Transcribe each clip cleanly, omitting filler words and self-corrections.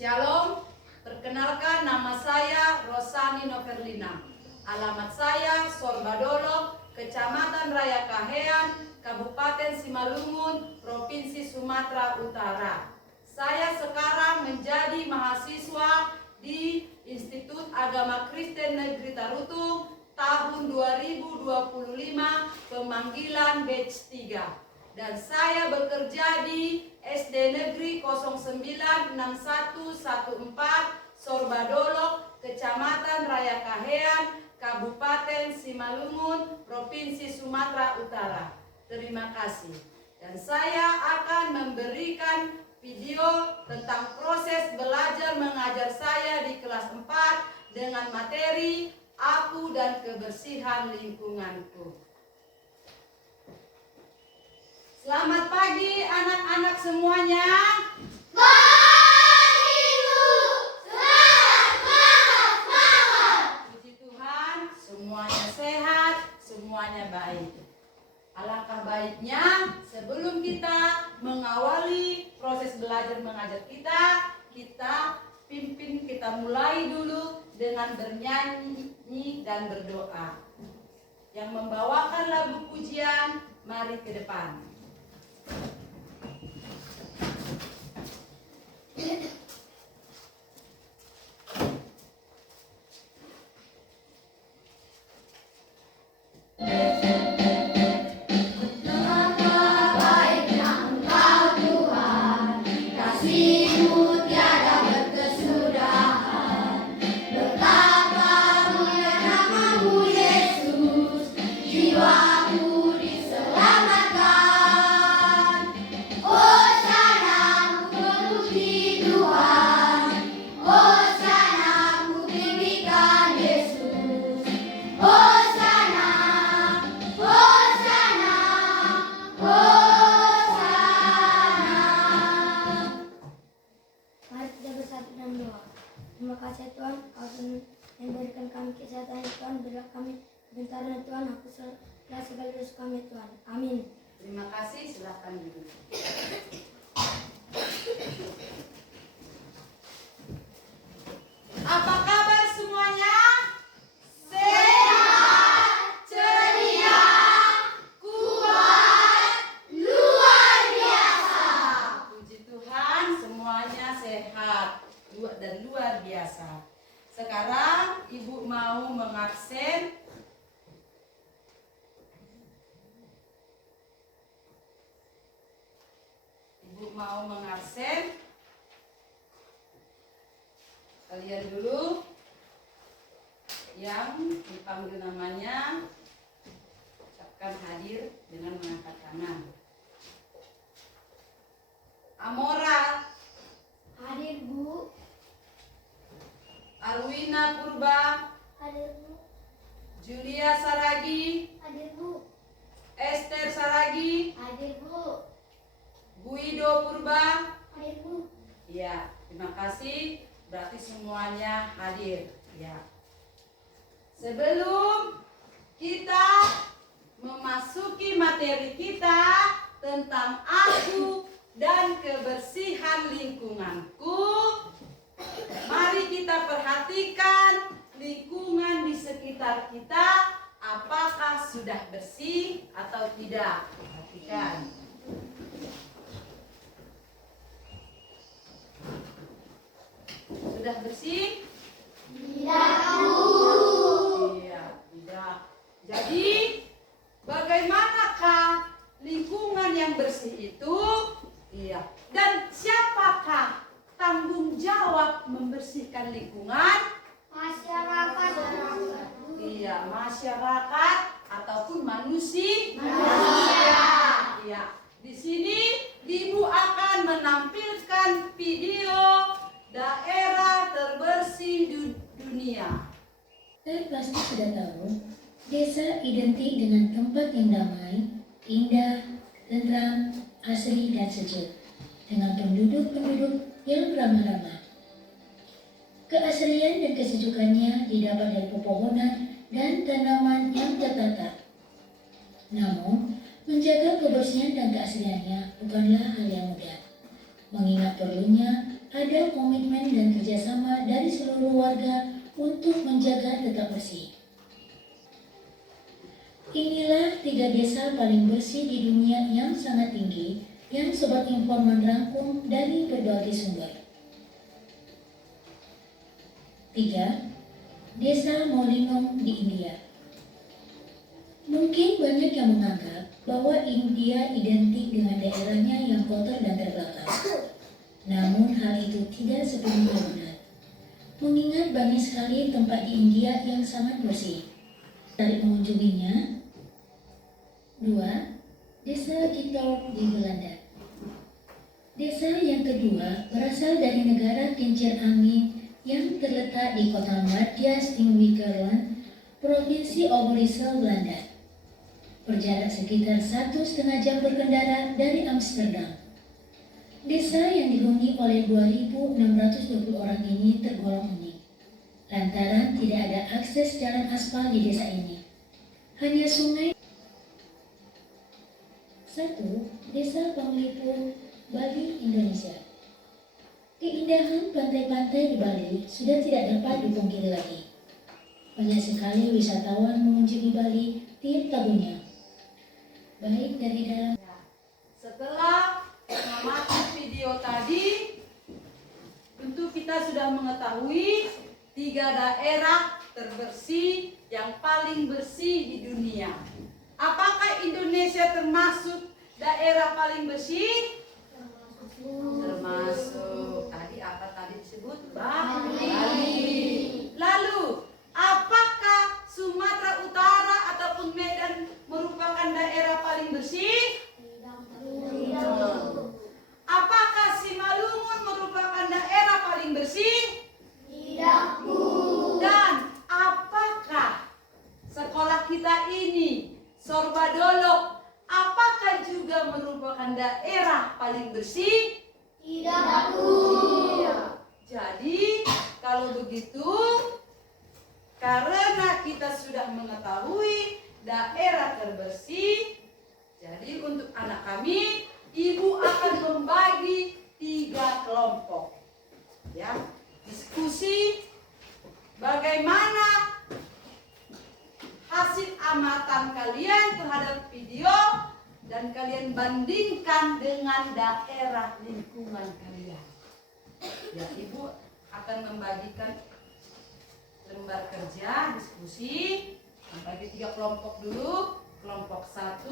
Shalom, perkenalkan nama saya Rosani Noverlina. Alamat saya Sorbadolo, Kecamatan Raya Kahean, Kabupaten Simalungun, Provinsi Sumatera Utara. Saya sekarang menjadi mahasiswa di Institut Agama Kristen Negeri Tarutung tahun 2025, pemanggilan batch 3. Dan saya bekerja di SD Negeri 096114 Sorbadolo, Kecamatan Raya Kahean, Kabupaten Simalungun, Provinsi Sumatera Utara. Terima kasih. Dan saya akan memberikan video tentang proses belajar mengajar saya di kelas 4 dengan materi Aku dan Kebersihan Lingkunganku. Selamat pagi anak-anak semuanya. Pagi Bu, semangat. Puji Tuhan, semuanya sehat, semuanya baik. Alangkah baiknya sebelum kita mengawali proses belajar mengajar kita mulai dulu dengan bernyanyi dan berdoa. Yang membawakan lagu pujian, mari ke depan. Terima kasih Tuhan, Kau yang berikan kami kesehatan Tuhan, berikan kami kebenaran Tuhan, hapuslah segala dosa kami Tuhan. Amin. Terima kasih, silakan duduk. Apa kabar semuanya? Sehat, ceria, kuat, luar biasa. Puji Tuhan, semuanya sehat dan luar biasa. Sekarang Ibu mau mengabsen kalian dulu yang dipanggil namanya ucapkan hadir dengan mengangkat tangan. Amora Hadir Bu. Arwina Purba, Hadir Bu. Julia Saragi, Hadir Bu. Esther Saragi, Hadir Bu. Guido Purba. Hadir Bu. Ya, terima kasih. Berarti semuanya hadir. Ya. Sebelum kita memasuki materi kita tentang aku dan kebersihan lingkunganku, mari kita perhatikan lingkungan di sekitar kita, apakah sudah bersih atau tidak. Perhatikan. Sudah bersih? Tidak Bu. Iya, tidak. Jadi, bagaimanakah lingkungan yang bersih itu? Iya. Dan siapakah tanggung jawab membersihkan lingkungan? Masyarakat. Iya, masyarakat ataupun manusia. Iya. Di sini Ibu akan menampilkan video daerah terbersih di dunia. Saya pasti sudah tahu, desa identik dengan tempat yang damai, indah, tentram, asri dan sejuk, dengan penduduk-penduduk yang ramah-ramah. Keasrian dan kesejukannya didapat dari pepohonan dan tanaman yang tertata. Namun, menjaga kebersihan dan keasliannya bukanlah hal yang mudah, mengingat perlunya ada komitmen dan kerjasama dari seluruh warga untuk menjaga tetap bersih. Inilah 3 desa paling bersih di dunia yang sangat tinggi yang Sobat Informan rangkum dari berbagai sumber. 3. Desa Molinong di India. Mungkin banyak yang menganggap bahwa India identik dengan daerahnya yang kotor dan terbelakang. Namun hal itu tidak sepenuhnya benar. Mengingat banyak sekali tempat di India yang sangat bersih. Dari mengunjunginya. 2. Desa Gittort di Belanda. Desa yang kedua berasal dari negara kincir angin yang terletak di kota Maartje-Steenwijkerland, Provinsi Overijssel, Belanda. Berjarak sekitar 1,5 jam berkendara dari Amsterdam. Desa yang dihuni oleh 2.620 orang ini tergolong unik, lantaran tidak ada akses jalan aspal di desa ini. Hanya sungai. 1. Desa Penglipur, Bali, Indonesia. Keindahan pantai-pantai di Bali sudah tidak dapat dipungkiri lagi. Banyak sekali wisatawan mengunjungi Bali tiap tahunnya, baik dari dalam. Setelah mengamati video tadi, tentu kita sudah mengetahui 3 daerah terbersih yang paling bersih di dunia. Apakah Indonesia termasuk daerah paling bersih? Termasuk. Tadi disebut Bali. Lalu, apakah Sumatera Utara ataupun Medan merupakan daerah paling bersih? Tidak. Apakah Simalungun merupakan daerah paling bersih? Tidak, Bu. Dan apakah sekolah kita ini, Sorbadolok, apakah juga merupakan daerah paling bersih? Tidak, Bu. Jadi, kalau begitu, karena kita sudah mengetahui daerah terbersih, jadi untuk anak kami, Ibu akan membagi 3 kelompok. Ya, diskusi bagaimana hasil amatan kalian terhadap video dan kalian bandingkan dengan daerah lingkungan kalian. Ya, Ibu akan membagikan lembar kerja diskusi membagi 3 kelompok dulu. Kelompok 1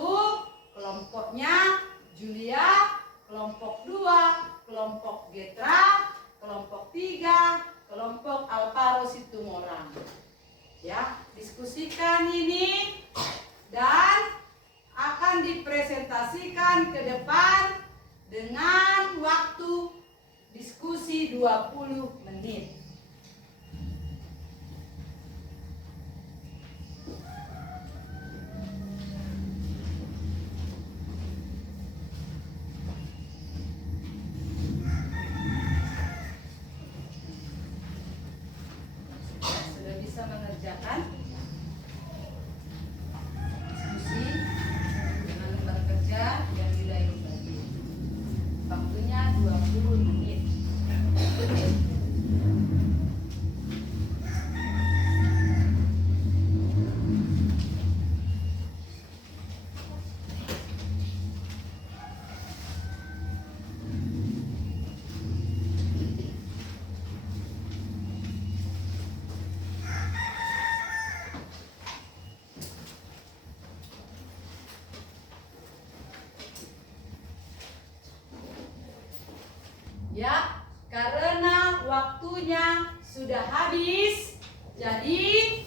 kelompoknya Julia, kelompok 2 kelompok Getra, kelompok 3 kelompok Alvaro Situmorang. Ya, diskusikan ini dan akan dipresentasikan ke depan dengan waktu diskusi 20 menit. Sudah bisa mengerjakan diskusi dengan lembar kerja yang sudah Ibu bagi. Waktunya 20 menit. Ya, karena waktunya sudah habis, jadi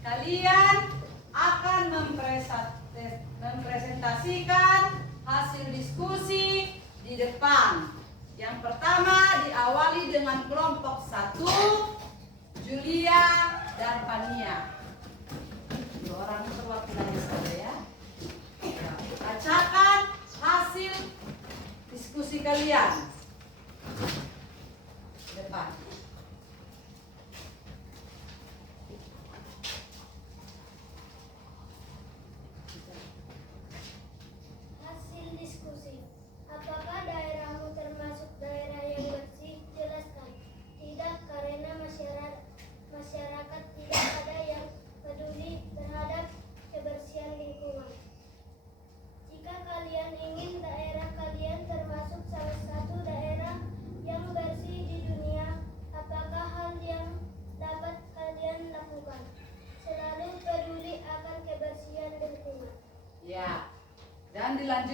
kalian akan mempresentasikan hasil diskusi di depan. Yang pertama diawali dengan kelompok 1, Julia dan Fania. 2 orang perwakilannya saja ya. Bacakan hasil diskusi kalian depan. Hasil diskusi. Apakah daerahmu termasuk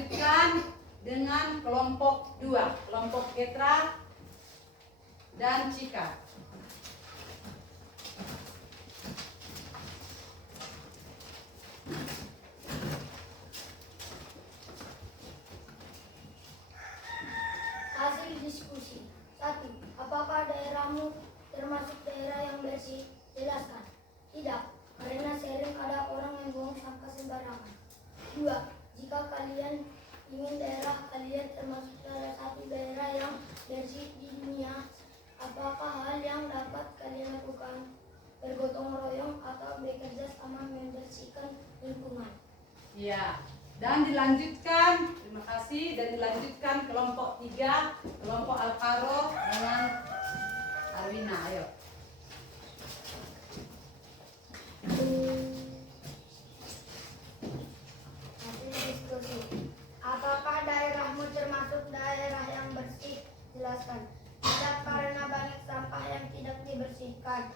dilanjutkan dengan kelompok 2, kelompok Ketra dan Cika. Hasil diskusi. 1. Apakah daerahmu termasuk daerah yang bersih? Jelaskan. Tidak, karena sering ada orang yang buang sampah sembarangan. 2. Jika kalian ingin daerah kalian termasuk salah satu daerah yang bersih di dunia, apakah hal yang dapat kalian lakukan? Bergotong royong atau bekerja sama membersihkan lingkungan. Ya, dan dilanjutkan, terima kasih, dan dilanjutkan kelompok 3, kelompok Alvaro dengan Arwina. Ayo. Hasil diskusi. Apakah daerahmu termasuk daerah yang bersih? Jelaskan. Tidak, karena banyak sampah yang tidak dibersihkan.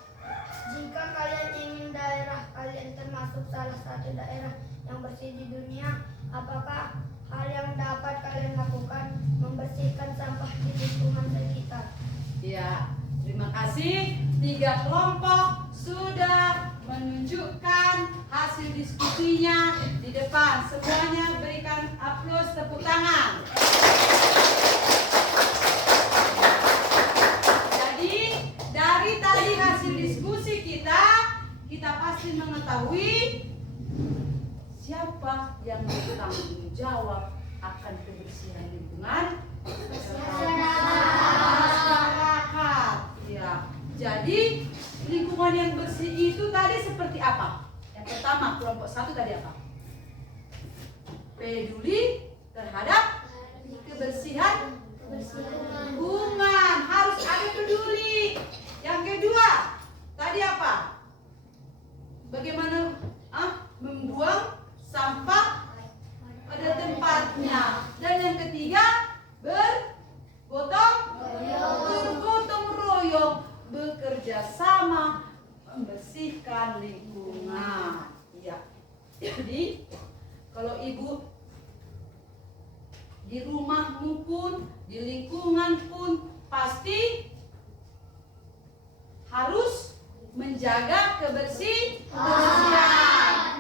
Jika kalian ingin daerah kalian termasuk salah satu daerah yang bersih di dunia, apakah hal yang dapat kalian lakukan? Membersihkan sampah di lingkungan sekitar. Ya, terima kasih. 3 kelompok sudah menunjukkan hasil diskusinya di depan. Semuanya berikan aplaus, tepuk tangan. Jadi, dari tadi hasil diskusi kita pasti mengetahui siapa yang bertanggung jawab akan kebersihan lingkungan. Masyarakat. Ya. Jadi lingkungan yang bersih itu tadi seperti apa? Yang pertama, kelompok 1 tadi apa? Peduli terhadap kebersihan lingkungan. Harus ada peduli. Yang kedua, tadi apa? Bagaimana membuang sampah pada tempatnya. Dan yang ketiga, bergotong royong, bekerja sama membersihkan lingkungan. Ya. Jadi kalau ibu di rumahmu pun, di lingkungan pun pasti harus menjaga kebersihan.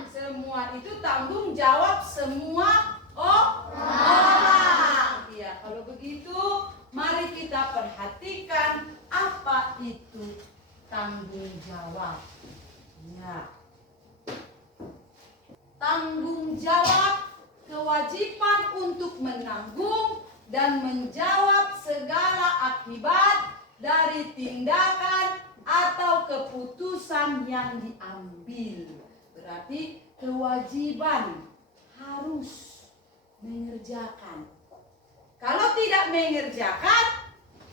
Semua itu tanggung jawab semua orang. Ya, kalau begitu mari kita perhatikan apa itu tanggung jawab. Ya. Tanggung jawab, kewajiban untuk menanggung dan menjawab segala akibat dari tindakan atau keputusan yang diambil. Berarti kewajiban harus mengerjakan. Kalau tidak mengerjakan,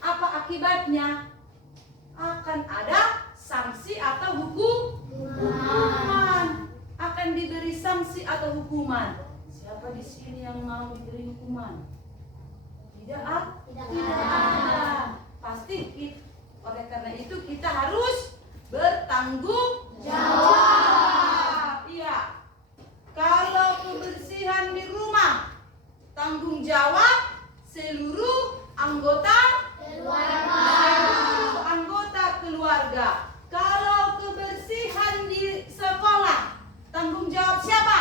apa akibatnya? Akan ada sanksi atau hukuman. Akan diberi sanksi atau hukuman. Siapa di sini yang mau diberi hukuman? Tidak ada. Pasti oleh karena itu kita harus bertanggung jawab. Iya. Kalau kebersihan di rumah, tanggung jawab seluruh anggota keluarga. Kalau kebersihan di sekolah, tanggung jawab siapa?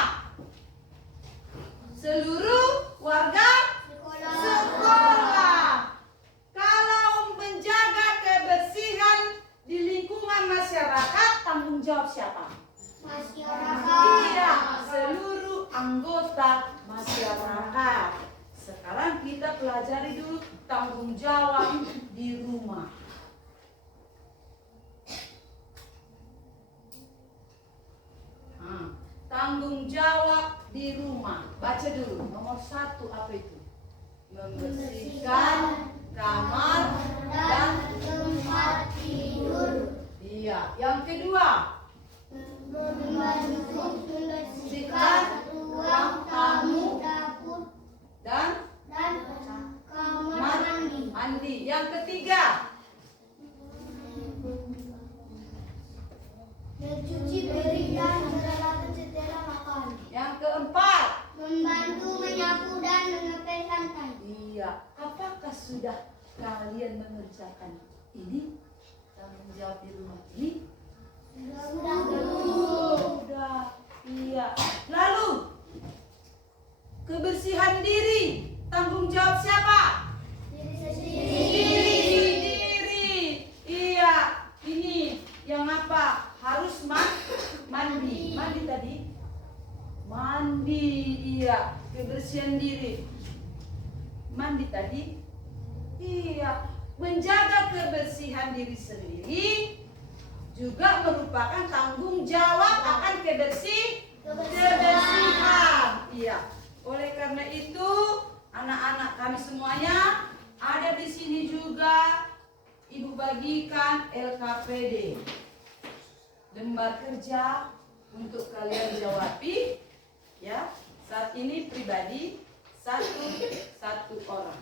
Seluruh warga sekolah. Kalau menjaga kebersihan di lingkungan masyarakat, tanggung jawab siapa? Masyarakat. Iya, seluruh anggota masyarakat. Sekarang kita pelajari dulu tanggung jawab di rumah. Tanggung jawab di rumah. Baca dulu nomor 1 apa itu? Membersihkan kamar dan tempat tidur. Iya. Yang kedua, Membersihkan ruang tamu, dapur, dan kamar mandi. Yang ketiga, mencuci piring dan peralatan setelah makan. yang keempat, Membantu menyapu dan sudah kalian mengerjakan ini tanggung jawab di rumah ini? Sudah. Iya. Lalu kebersihan diri tanggung jawab siapa? Diri sendiri. Iya. Ini yang apa? Harus mandi. Mandi tadi? Mandi. Iya. Kebersihan diri. Mandi tadi? Iya. Menjaga kebersihan diri sendiri juga merupakan tanggung jawab akan kebersihan. Iya. Oleh karena itu, anak-anak kami semuanya ada di sini juga. Ibu bagikan LKPD, lembar kerja untuk kalian jawabi. Ya, saat ini pribadi satu orang.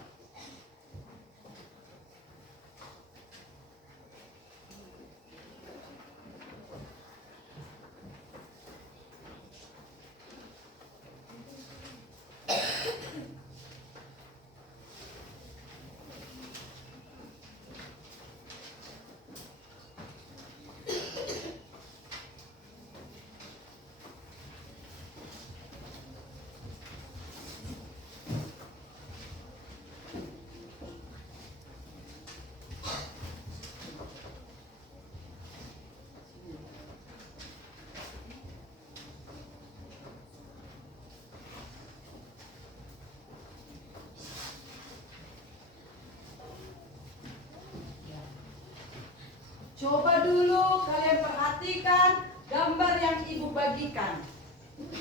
Coba dulu kalian perhatikan gambar yang ibu bagikan.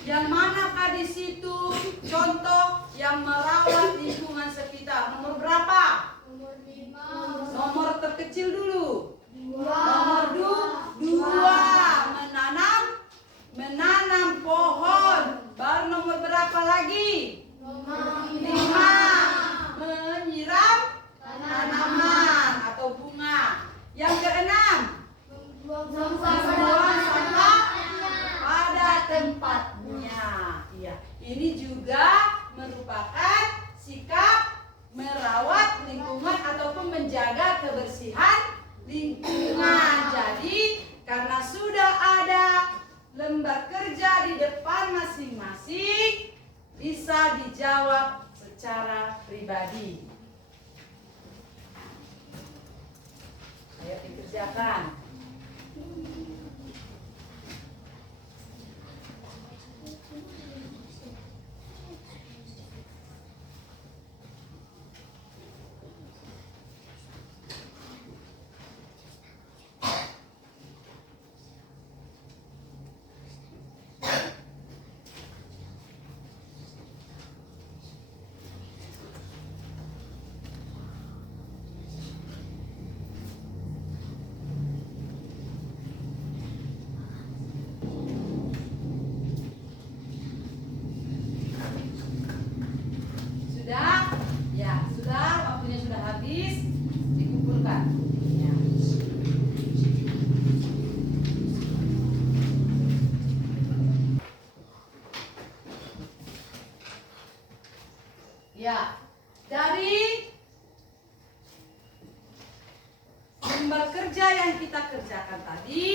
Yang manakah di situ contoh yang merawat lingkungan sekitar? Nomor berapa? Nomor 5. Nomor terkecil dulu. 2. Nomor 2. Menanam pohon. Baru nomor berapa lagi? Nomor 5. Menyiram tanaman atau bunga. Yang keenam, Membuang sampah pada tempatnya. Iya, ini juga merupakan sikap merawat lingkungan ataupun menjaga kebersihan lingkungan. Jadi, karena sudah ada lembar kerja di depan masing-masing, bisa dijawab secara pribadi. Ayo dikerjakan. Sudah? Ya, sudah. Waktunya sudah habis. Dikumpulkan. Ya. Ya, dari lembar kerja yang kita kerjakan tadi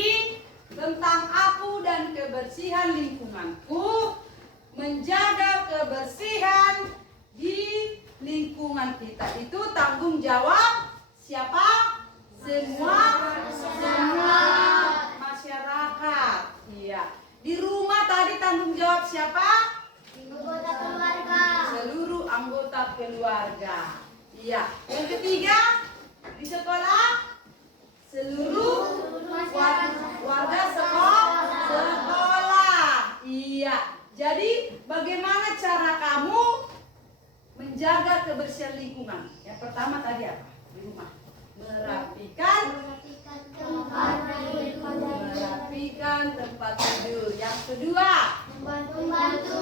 tentang aku dan kebersihan lingkunganku, menjaga kebersihan di lingkungan kita itu tanggung jawab siapa? Semua masyarakat. Iya. Di rumah tadi tanggung jawab siapa? Anggota keluarga. Seluruh anggota keluarga. Iya. Yang ketiga, di sekolah seluruh warga sekolah. Iya. Jadi bagaimana cara kamu menjaga kebersihan lingkungan? Yang pertama tadi apa? Di rumah. Merapikan tempat tidur. Yang kedua, Membantu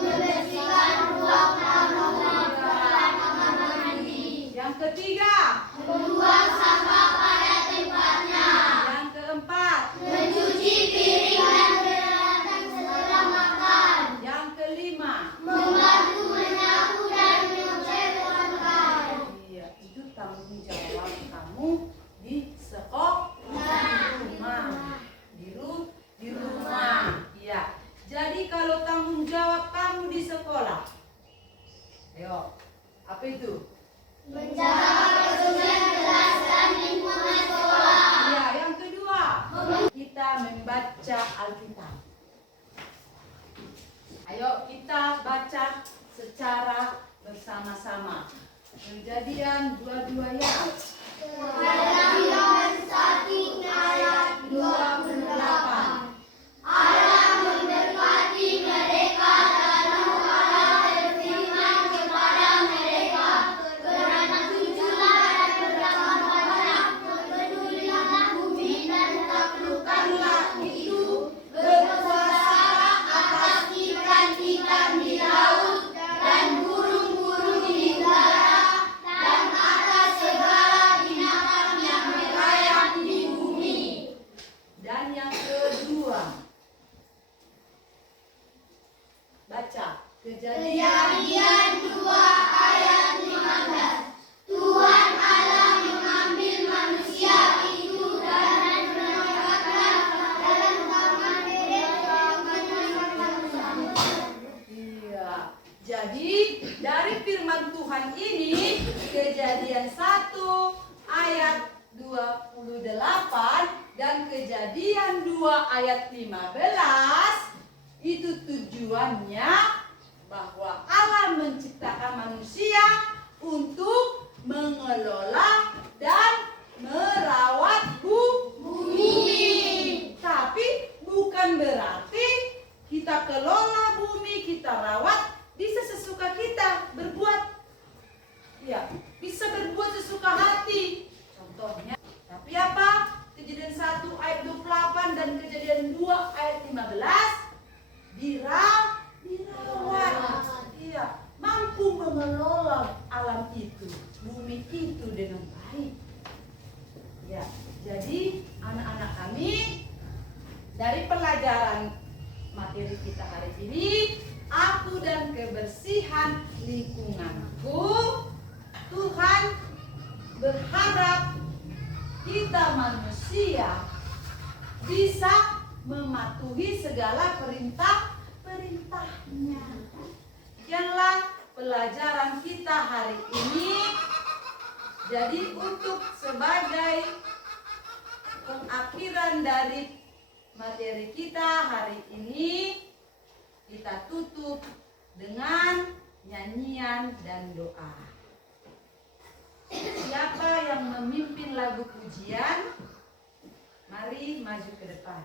membersihkan ruang tamu dan kamar mandi. yang ketiga, Membuang sampah pada tempatnya. yang keempat, Mencuci piring dan peralatan setelah makan. yang kelima. Membantu menyapu dan mengecek lantai. Iya, itu tanggung tanggung jawab kamu di sekolah, di rumah. Iya. Jadi kalau tanggung jawab kamu di sekolah, ayo, apa itu? Menjaga kebersihan kelas dan lingkungan sekolah. Iya, yang kedua, kita membaca Alkitab. Ayo kita baca secara bersama-sama. Kejadian 22 ya. Kejadian 1 ayat 28. Allah memberkati mereka lalu Allah berfirman kepada mereka, beranaklah dan bertambah berpedulilah bumi dan taklukkanlah itu, berkuasalah atas ikan-ikan di laut dan burung-burung di udara dan atas segala binatang yang merayap di bumi. Dan yang kedua, baca Kejadian 2 ayat 15. Tuhan Allah mengambil manusia itu dan menempatkan dalam tangan mereka. Iya. Jadi dari firman Tuhan ini, Kejadian 1 ayat 28 dan Kejadian 2 ayat 15 itu tujuannya bahwa Allah menciptakan manusia untuk mengelola dan merawat bumi. Tapi bukan berarti kita kelola bumi, kita rawat bisa sesuka kita berbuat. Ya, bisa berbuat sesuka hati. Contohnya, tapi apa? Kejadian 1 ayat 28 dan Kejadian 2 ayat 15 dirawat. Iya, mampu mengelola alam itu, bumi itu dengan baik. Ya, jadi anak-anak kami, dari pelajaran materi kita hari ini, aku dan kebersihan lingkunganku, Tuhan berharap kita manusia bisa mematuhi segala perintah-perintahnya. Demikianlah pelajaran kita hari ini. Jadi untuk sebagai pengakhiran dari materi kita hari ini, kita tutup dengan nyanyian dan doa. Siapa yang memimpin lagu pujian? Mari maju ke depan.